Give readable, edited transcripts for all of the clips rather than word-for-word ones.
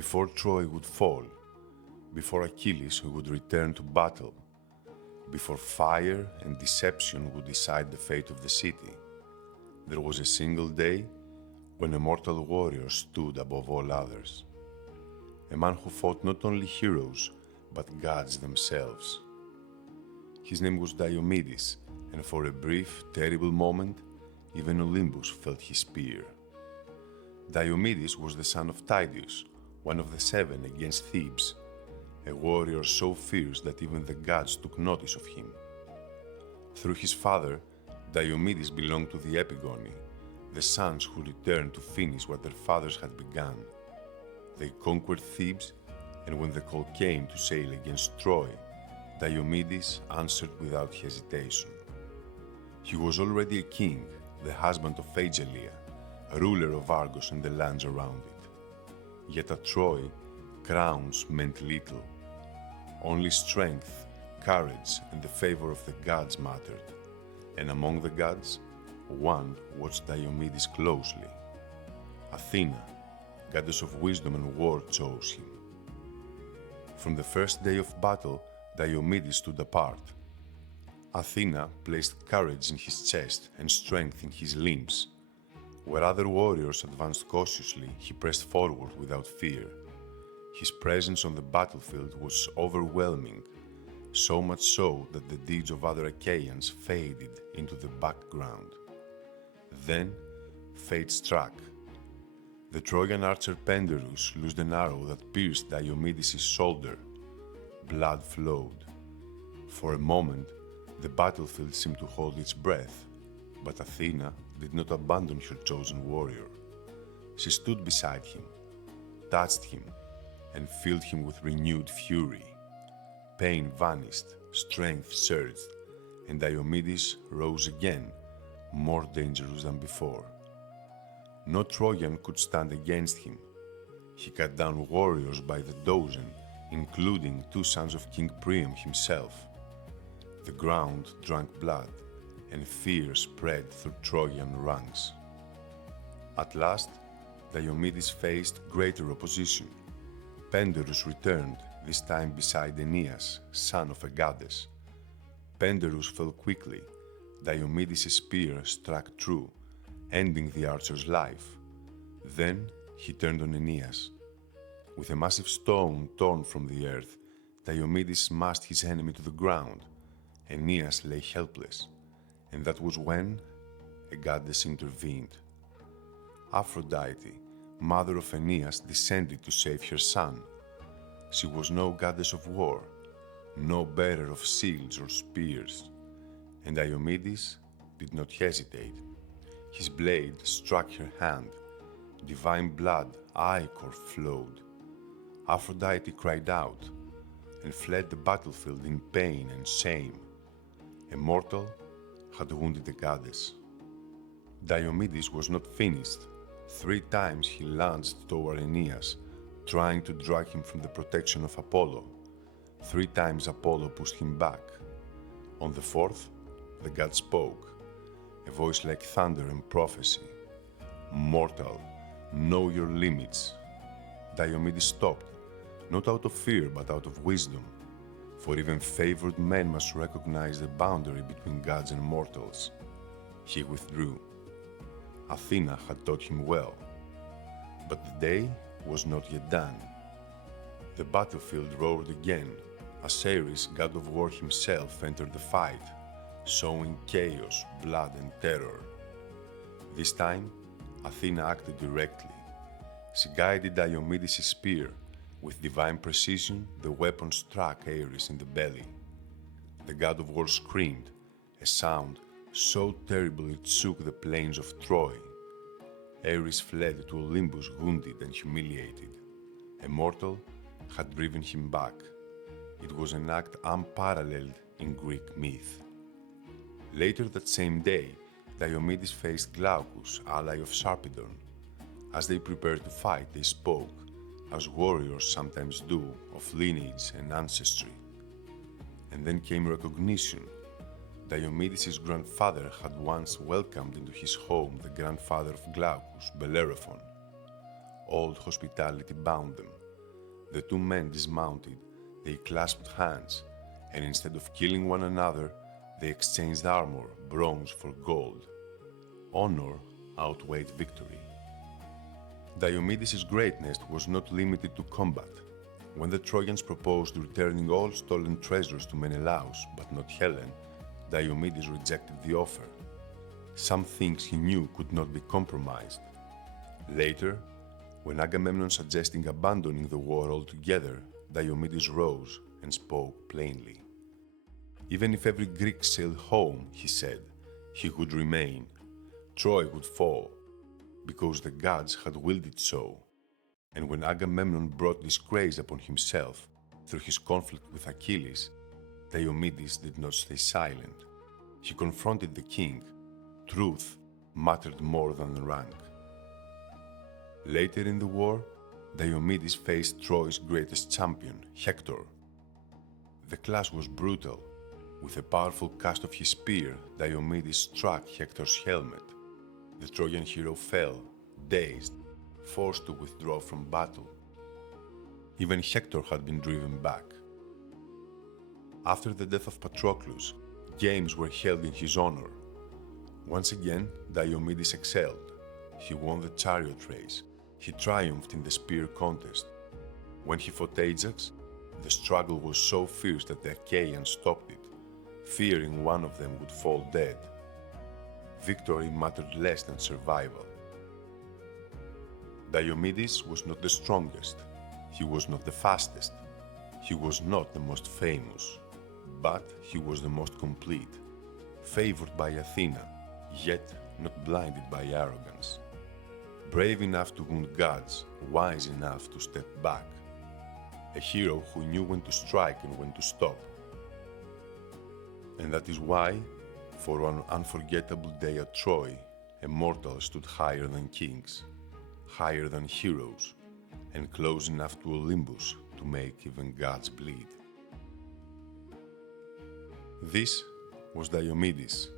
Before Troy would fall, before Achilles would return to battle, before fire and deception would decide the fate of the city, there was a single day when a mortal warrior stood above all others. A man who fought not only heroes, but gods themselves. His name was Diomedes, and for a brief, terrible moment, even Olympus felt his spear. Diomedes was the son of Tydeus, one of the seven against Thebes, a warrior so fierce that even the gods took notice of him. Through his father, Diomedes belonged to the Epigoni, the sons who returned to finish what their fathers had begun. They conquered Thebes, and when the call came to sail against Troy, Diomedes answered without hesitation. He was already a king, the husband of Aegilia, ruler of Argos and the lands around it. Yet at Troy, crowns meant little. Only strength, courage, and the favor of the gods mattered. And among the gods, one watched Diomedes closely. Athena, goddess of wisdom and war, chose him. From the first day of battle, Diomedes stood apart. Athena placed courage in his chest and strength in his limbs. Where other warriors advanced cautiously, he pressed forward without fear. His presence on the battlefield was overwhelming, so much so that the deeds of other Achaeans faded into the background. Then, fate struck. The Trojan archer Penderus loosed an arrow that pierced Diomedes' shoulder. Blood flowed. For a moment, the battlefield seemed to hold its breath, but Athena did not abandon her chosen warrior. She stood beside him, touched him, and filled him with renewed fury. Pain vanished, strength surged, and Diomedes rose again, more dangerous than before. No Trojan could stand against him. He cut down warriors by the dozen, including two sons of King Priam himself. The ground drank blood, and fear spread through Trojan ranks. At last, Diomedes faced greater opposition. Penderus returned, this time beside Aeneas, son of a goddess. Penderus fell quickly. Diomedes' spear struck true, ending the archer's life. Then he turned on Aeneas. With a massive stone torn from the earth, Diomedes smashed his enemy to the ground. Aeneas lay helpless, and that was when a goddess intervened. Aphrodite, mother of Aeneas, descended to save her son. She was no goddess of war, no bearer of shields or spears, and Diomedes did not hesitate. His blade struck her hand. Divine blood, ichor, flowed. Aphrodite cried out and fled the battlefield in pain and shame. A mortal had wounded the goddess. Diomedes was not finished. 3 times he lunged toward Aeneas, trying to drag him from the protection of Apollo. 3 times Apollo pushed him back. On the 4th, the god spoke, a voice like thunder and prophecy. Mortal, know your limits. Diomedes stopped, not out of fear but out of wisdom, for even favored men must recognize the boundary between gods and mortals. He withdrew. Athena had taught him well, but the day was not yet done. The battlefield roared again. Ares, god of war himself, entered the fight, sowing chaos, blood, and terror. This time, Athena acted directly. She guided Diomedes' spear. With divine precision, the weapon struck Ares in the belly. The god of war screamed, a sound so terrible it shook the plains of Troy. Ares fled to Olympus wounded and humiliated. A mortal had driven him back. It was an act unparalleled in Greek myth. Later that same day, Diomedes faced Glaucus, ally of Sarpedon. As they prepared to fight, they spoke, as warriors sometimes do, of lineage and ancestry. And then came recognition. Diomedes' grandfather had once welcomed into his home the grandfather of Glaucus, Bellerophon. Old hospitality bound them. The two men dismounted, they clasped hands, and instead of killing one another, they exchanged armor, bronze for gold. Honor outweighed victory. Diomedes' greatness was not limited to combat. When the Trojans proposed returning all stolen treasures to Menelaus, but not Helen, Diomedes rejected the offer. Some things he knew could not be compromised. Later, when Agamemnon suggested abandoning the war altogether, Diomedes rose and spoke plainly. Even if every Greek sailed home, he said, he would remain. Troy would fall, because the gods had willed it so. And when Agamemnon brought disgrace upon himself through his conflict with Achilles, Diomedes did not stay silent. He confronted the king. Truth mattered more than rank. Later in the war, Diomedes faced Troy's greatest champion, Hector. The clash was brutal. With a powerful cast of his spear, Diomedes struck Hector's helmet. The Trojan hero fell, dazed, forced to withdraw from battle. Even Hector had been driven back. After the death of Patroclus, games were held in his honor. Once again, Diomedes excelled. He won the chariot race. He triumphed in the spear contest. When he fought Ajax, the struggle was so fierce that the Achaeans stopped it, fearing one of them would fall dead. Victory mattered less than survival. Diomedes was not the strongest. He was not the fastest. He was not the most famous. But he was the most complete, favored by Athena, yet not blinded by arrogance. Brave enough to wound gods, wise enough to step back. A hero who knew when to strike and when to stop. And that is why, for one unforgettable day at Troy, a mortal stood higher than kings, higher than heroes, and close enough to Olympus to make even gods bleed. This was Diomedes,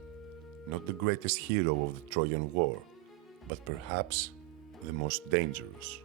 not the greatest hero of the Trojan War, but perhaps the most dangerous.